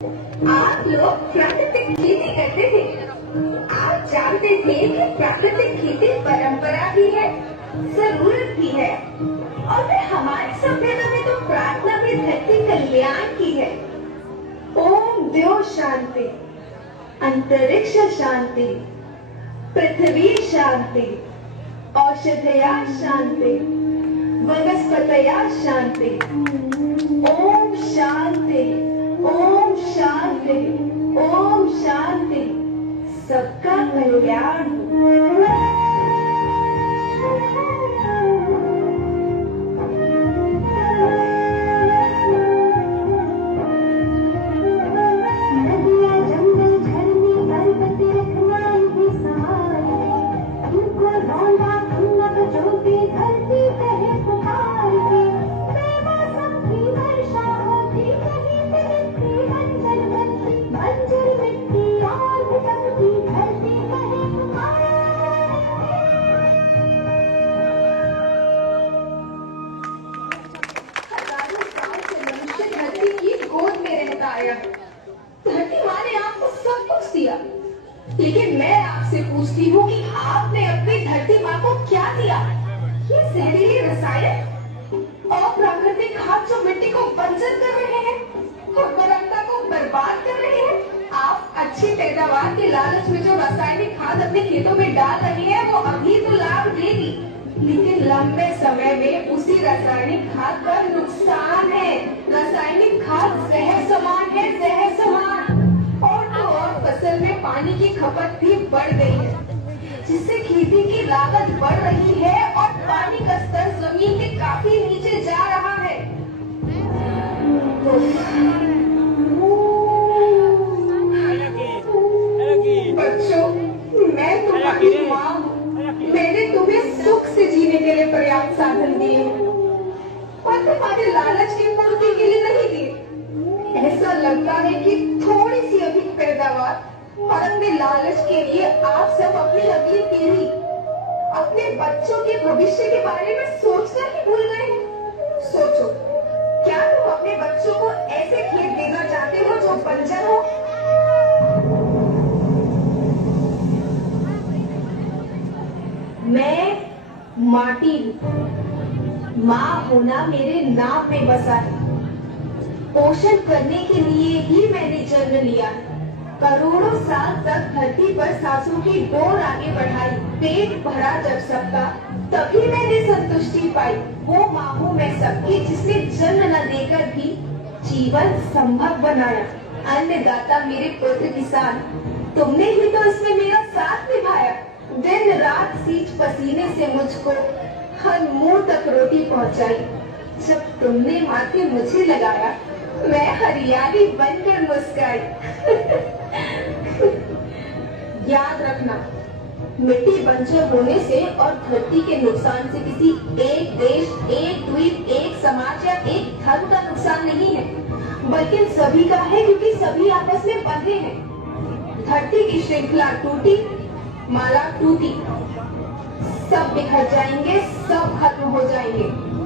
आप लोग प्राकृतिक खेती करते थे। आप जानते थे कि प्राकृतिक खेती परंपरा भी है, जरूरत भी है, और फिर हमारी सभ्यता में तो प्रार्थना भी धरती कल्याण की है। ओम द्यो शांति, अंतरिक्ष शांति, पृथ्वी शांति, औषधया शांति, वनस्पतया शांति। ओम शांति, ओम शांति, ओम शांति। सबका कल्याण हो। धरती माँ ने आपको सब कुछ दिया, लेकिन मैं आपसे पूछती हूँ कि आपने अपनी धरती माँ को क्या दिया? ये जहरीले रसायन और प्राकृतिक खाद जो मिट्टी को बंजर कर रहे हैं और बरंगा को बर्बाद कर रहे हैं। आप अच्छी पैदावार के लालच में जो रासायनिक खाद अपने खेतों में डाल रहे हैं वो अभी तो लाभ देगी, लेकिन लंबे समय में उसी रासायनिक खाद का नुकसान है। रासायनिक खाद जहर समान है, जहर समान। और तो और फसल में पानी की खपत भी बढ़ गई है, जिससे खेती की लागत बढ़ रही है और पानी का स्तर जमीन के काफी नीचे जा रहा है। बच्चों, मैं तुम्हारी माँ हूँ। मैंने तुम्हें सुख से जीने के लिए पर्याप्त साधन दिए और तुम्हारे लालच की पूर्ति के लिए नहीं दिए। ऐसा लगता है कि थोड़ी सी अधिक पैदावार और अपने लालच के लिए आप सब अपनी अगली पीढ़ी, अपने बच्चों के भविष्य के बारे में सोचना ही भूल गए हैं। सोचो, क्या तुम अपने बच्चों को ऐसे खेत देना चाहते हो जो बंजर हो? मैं माटी हूँ, माँ होना मेरे नाम में बसा है। पोषण करने के लिए ही मैंने जन्म लिया। करोड़ों साल तक धरती पर सांसों की डोर आगे बढ़ाई, पेट भरा जब सबका, तभी मैंने संतुष्टि पाई। वो माँ हूँ मैं सबकी, जिसने जन्म न देकर भी जीवन संभव बनाया। अन्नदाता मेरे पुत्र किसान, तुमने ही तो इसमें मेरा साथ निभाया। दिन रात सींच पसीने से मुझको हर मुंह तक रोटी पहुंचाई। जब तुमने माथे मुझे लगाया, मैं हरियाली बनकर मुस्कुराई। याद रखना, मिट्टी बंजर होने से और धरती के नुकसान से किसी एक देश, एक द्वीप, एक समाज या एक धर्म का नुकसान नहीं है, बल्कि सभी का है, क्योंकि सभी आपस में बंधे हैं। धरती की श्रृंखला टूटी, माला टूटी, सब बिखर जाएंगे, सब खत्म हो जाएंगे।